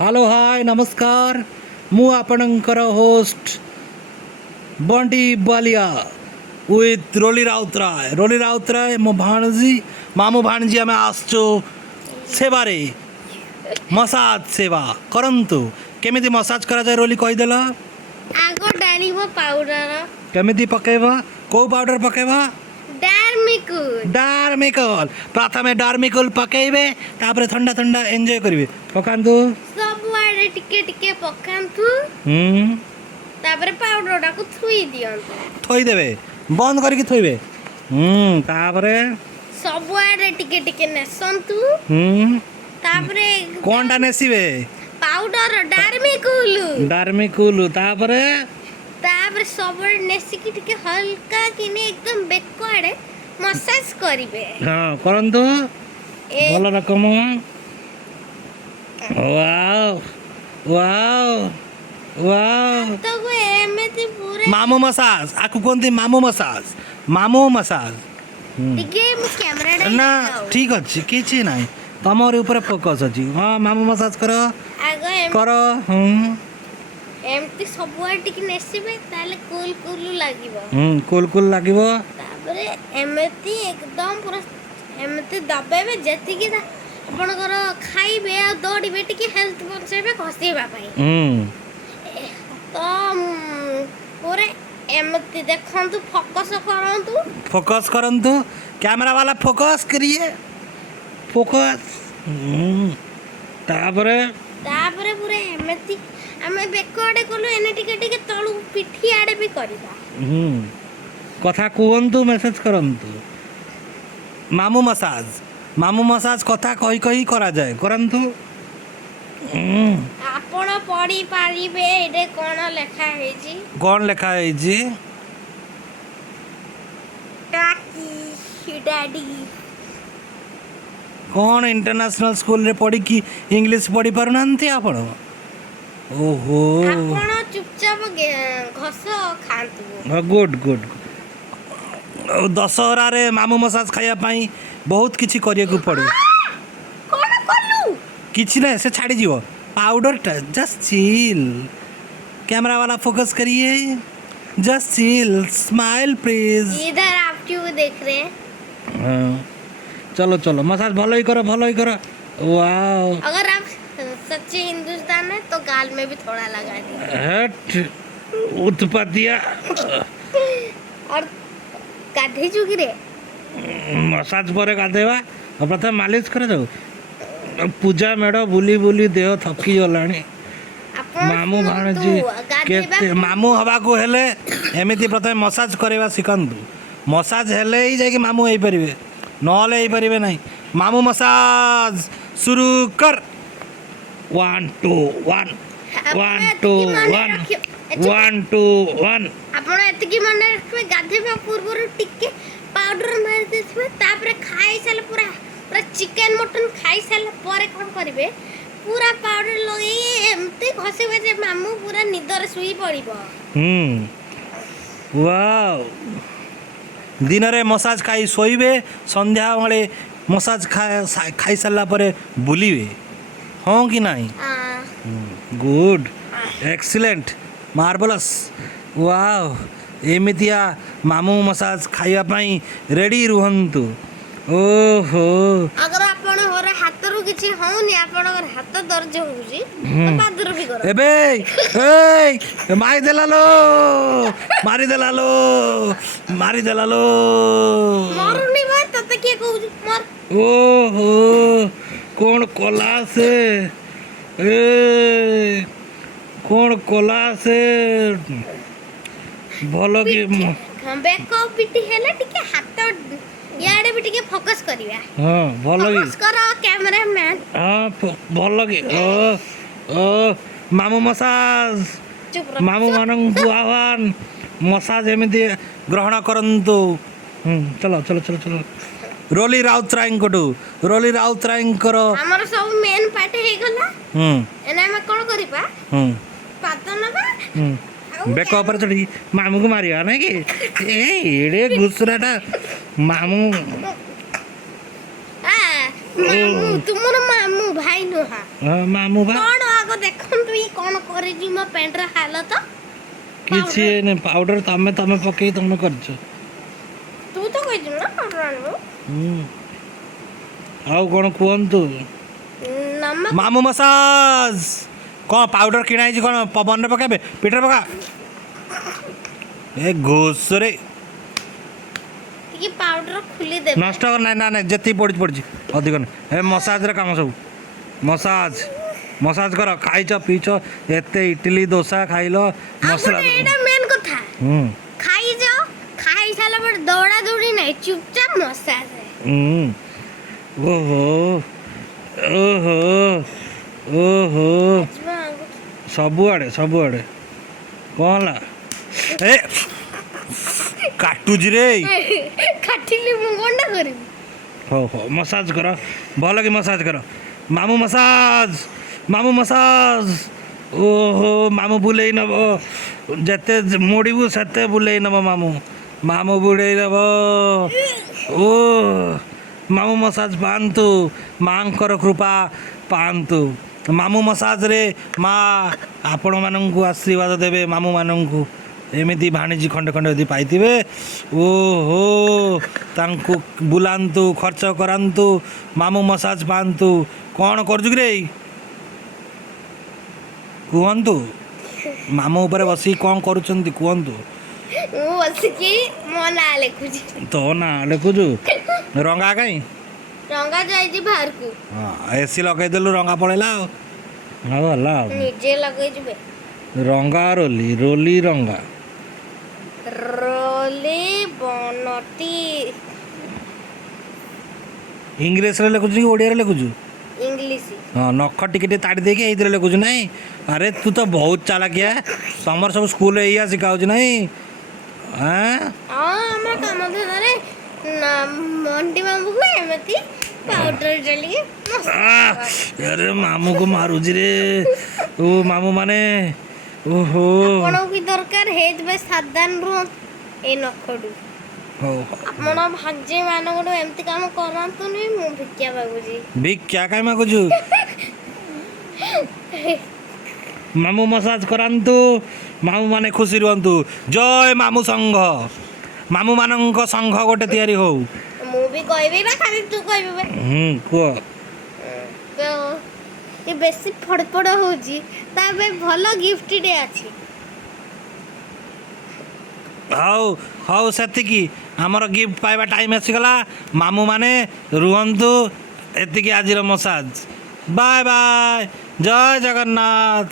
Hello hi नमस्कार मु आपणकर होस्ट बंटी बालिया विथ रोली राउतराय मो भाणजी मामू भाणजी आम आसचु सेवारे मसाज सेवा करंतु केमिति मसाज करा जाए रोली कहीदेल आगो डालिबो पाउडर केमिति पकेबा को पाउडर पकेबा डार्मिकुल डार्मिकल प्रथमे डार्मिकल पकेबे तापर ठंडा ठंडा एंजॉय करिवे पकांतु सब आड़े टिके टिके पकांतु तापर पाउडर को थुई दियंतु थोई देबे बंद करके थोइबे तापरे सब आड़े टिके टिके नेसंतु तापरे कोनटा नेसिबे पाउडर डार्मिकुल तापरे तापरे सब नेसी की टिके हल्का किने एकदम बेको आड़े मसाज करिवे हाँ करंतु ए भल रकम वाओ वाओ वाओ तो को एमेति पूरे मामू मसाज आकु कोनती मामू मसाज टिके मु कैमरा ना ठीक अछि किछि नाही तमर ऊपर फोकस अछि हाँ मामू मसाज करो आगो करो एमती सब आड़े टिके नेसिबे ताले कूल कूल लागिबो कुल कुल लागिबो तापरे एमती एकदम पूरा एमती दबेबे जेति की आपणकर खाइबे आ दौड़िबे टिके हेल्थ बचेबे घसीबा पई तो पूरे एमती देखंतु फोकस करंतु कैमरा वाला फोकस करिए फोकस तापरे तापरे पूरे एमती आमे बेकोडे कोलु एने टिके टिके तळु पिठी आडे भी करबा कथा कहतु मेसेज करंतु मामू मसाज कथा कही कही करा जाए करंतु आपण पढ़ी पारिबे एडे कोन लेखा हेजी कौन लिखा है जी टाकी डैडी कौन इंटरनेशनल स्कूल रे पढ़ी कि इंग्लिश पढ़ी पारुनांती आपण ओहो आपण चुपचाप घस खांतु गुड गुड दशहरा रे मामू मसाज खाया पाई बहुत किछि करिया को पड़े कोन कोलु किछि ना से छाड़ी जीव पाउडर टा जस्ट चिल कैमरा वाला फोकस करिए जस्ट चिल स्माइल प्लीज इधर आप क्यों देख रहे हैं हाँ चलो चलो मसाज भलो ही करो वाओ अगर आप सच्चे हिंदुस्तान है तो गाल में भी थोड़ा लगा दीजिए हट उत्पत्तिया और गाधे चुकी रे मसाज पर गाधेवा प्रथम मालिश कर जाओ पूजा मेढ़ बुली बुली देह थकी गलानी मामू भाणजी केते मामू हवा को हेले एमिति प्रथम मसाज करवा शिखंतु मसाज हेले ही जाके मामू होई परिबे नहले होई परिबे नाही मामू मसाज शुरू कर 1 2 1 1 2 1 1 2 1 आपण एतकी मन रखबे गाधेबा पूर्व टिके पाउडर मार देथिबे तापरे खाई साल पूरा पूरा चिकन मटन खाई साल परे कोन करिवे पूरा पाउडर लगे एमते घसेबे जे मामू पूरा निदर सुई पड़िबो वाओ दिन रे मसाज खाई सोइबे संध्या बेले मसाज खाई सारा परे बुलिबे हाँ कि नहीं गुड एक्सीलेंट मार्वलस वाओ एमितिया मामू मसाज खाइबा पई रेडी रुहंतु ओहो अगर आपण होरे हाथ रु किछि होनी आपण हाथ दर्द होउची तो पादर भी करो एबे ए मारी देला लो मारुनी भाई तते के कहू मार ओहो कौन कला से ए कौन कला से भलो की बेको पिटी हेले टिके हाथ याडे भी टिके फोकस करिया हां भलो की फोकस करो कैमरामैन हां भलो की ओ मामू मसाज चुप रह मामू मानंकु आह्वान मसाज एमिति ग्रहण करंतु चलो चलो चलो चलो रोली राउतरायंकर हमर सब मेन पार्ट हे गला एना हम कोन करिबा पातनबा बेक ऊपर चढ़ी मामू को मारिया ना कि एड़े गुसराटा मामू मामू तुमर मामू भाई नुहा मामू भाई कौन आग ଦେଖନ୍ତୁ ଇଏ କ'ଣ କରିଛି ମୋ ପ୍ୟାଣ୍ଟର ହାଲତ। କିଛି ହେଇନି ପାଉଡର ତମେ ପକେଇ ତମେ କରିଛ। ତୁ ତ କହିଥିଲୁ ନା ପାଉଡର ଆଣିବୁ। ଆଉ କ'ଣ କୁହନ୍ତୁ? ନମକ ମାମୁ ମସାଜ କ'ଣ ପାଉଡର କିଣା ହେଇଛି କ'ଣ ପବନରେ ପକାଇବେ ପିଠରେ ପକା ଏ ଘୋଷରେ ଟିକେ ପାଉଡର ଖୋଲି ଦେବେ। ନଷ୍ଟ କର ନାଇଁ ନାଇଁ ଯେତିକି ପଡ଼ିଛି ଅଧିକ ନାହିଁ ଏ ମସାଜରେ କାମ ସବୁ ମସାଜ କର ଖାଇଛ ପିଇଛ ଏତେ ଇଟିଲି ଦୋସା ଖାଇଲ ଆଉ ମସଲା ଗୋଟେ ଏଇଟା ମେନ୍ କଥା ଖାଇଯାଅ ଖାଇ ସାରିଲା ପରେ ଦୌଡ଼ା ଦୌଡ଼ି ନାହିଁ ଚୁପଚାପ ମସାଜ। ଓହୋ ଓହୋ ଓହୋ ସବୁଆଡ଼େ କ'ଣ ହେଲା ଏ କାଟୁଛି ରେ କାଟିଲି ମୁଁ କ'ଣଟା କରିବି। ହଉ ମସାଜ କର ଭଲ କି ମସାଜ କର ମାମୁ ମସାଜ ଓହୋ ମାମୁ ବୁଲେଇ ନେବ ଯେତେ ମୋଡ଼ିବୁ ସେତେ ବୁଲେଇ ନେବ ମାମୁ ବୁଲେଇ ନେବ ଓ ମାମୁ ମସାଜ ପାଆନ୍ତୁ ମାଙ୍କର କୃପା ପାଆନ୍ତୁ ମାମୁ ମସାଜରେ ମା ଆପଣମାନଙ୍କୁ ଆଶୀର୍ବାଦ ଦେବେ ମାମୁମାନଙ୍କୁ ଏମିତି ଭାଣିଜି ଖଣ୍ଡେ ଯଦି ପାଇଥିବେ ଓହୋ ତାଙ୍କୁ ବୁଲାନ୍ତୁ ଖର୍ଚ୍ଚ କରାନ୍ତୁ ମାମୁ ମସାଜ ପାଆନ୍ତୁ। କ'ଣ କରୁଛୁ କି ରେ କୁହନ୍ତୁ ମାମୁ ଉପରେ ବସିକି କ'ଣ କରୁଛନ୍ତି କୁହନ୍ତୁ। ମୁଁ ବସିକି ମୋ ନାଁ ଲେଖୁଛି। ତୋ ନାଁ ଲେଖୁଛୁ ରଙ୍ଗା କାଇଁ ରଙ୍ଗା ଯାଇଛି ବାହାରକୁ। ହଁ ଏସି ଲଗେଇଦେଲୁ ରଙ୍ଗା ପଳେଇଲା ଆଉ ଭଲ ଆଉ ନିଜେ ଲଗେଇଯିବେ ରଙ୍ଗା ରୋଲି ରଙ୍ଗା ରୋଲି ବନଟି ଇଂଲିଶରେ ଲେଖୁଛୁ କି ଓଡ଼ିଆରେ ଲେଖୁଛୁ? ଇଂଲିଶ। ହଁ ନଖ ଟିକେ ତାଡ଼ି ଦେଇକି ଏଇଥିରେ ଲେଖୁଛୁ ନାଇଁ ଆରେ ତୁ ତ ବହୁତ ଚାଲାକିଆ ତମର ସବୁ ସ୍କୁଲରେ ଏଇଆ ଶିଖାଉଛି ନାଇଁ ଆମ କାମ ଧନ୍ଦାରେ ମଣ୍ଟି ମାମୁକୁ ଏମିତି ପାଉଡର ଡାଲିକି ଆରେ ମାମୁକୁ ମାରୁଛି ରେ ଓ ମାମୁ ମାନେ ଓହୋ ଆପଣଙ୍କୁ କି ଦରକାର ହେଇଥିବେ ସାବଧାନ ରୁହନ୍ତୁ ଏଇ ନଖଠୁ। ହଉ ଆପଣ ଭାଗ୍ୟ ମାନଙ୍କଠୁ ଏମିତି କାମ କରନ୍ତୁନି। ମୁଁ ଭିକ୍ଷା ମାଗୁଛି। ଭିକ୍ଷା କାଇଁ ମାଗୁଛୁ ମାମୁ ମସାଜ କରାନ୍ତୁ ମାମୁ ମାନେ ଖୁସି ରୁହନ୍ତୁ ଜୟ ମାମୁ ସଂଘ ମାମୁ ମାନଙ୍କ ସଂଘ ଗୋଟେ ତିଆରି ହଉ। ମୁଁ ବି କହିବି ନା ଖାଲି ତୁ କହିବି? କୁହ ଏ ବେଶୀ ଫଡ଼ଫଡ଼ ହଉଛି ତା ପାଇଁ ଭଲ ଗିଫ୍ଟଟେ ଅଛି। ହଉ ସେତିକି ଆମର ଗିଫ୍ଟ ପାଇବା ଟାଇମ୍ ଆସିଗଲା ମାମୁ ମାନେ ରୁହନ୍ତୁ ଏତିକି ଆଜିର ମସାଜ ବାଏ ବାଏ ଜୟ ଜଗନ୍ନାଥ।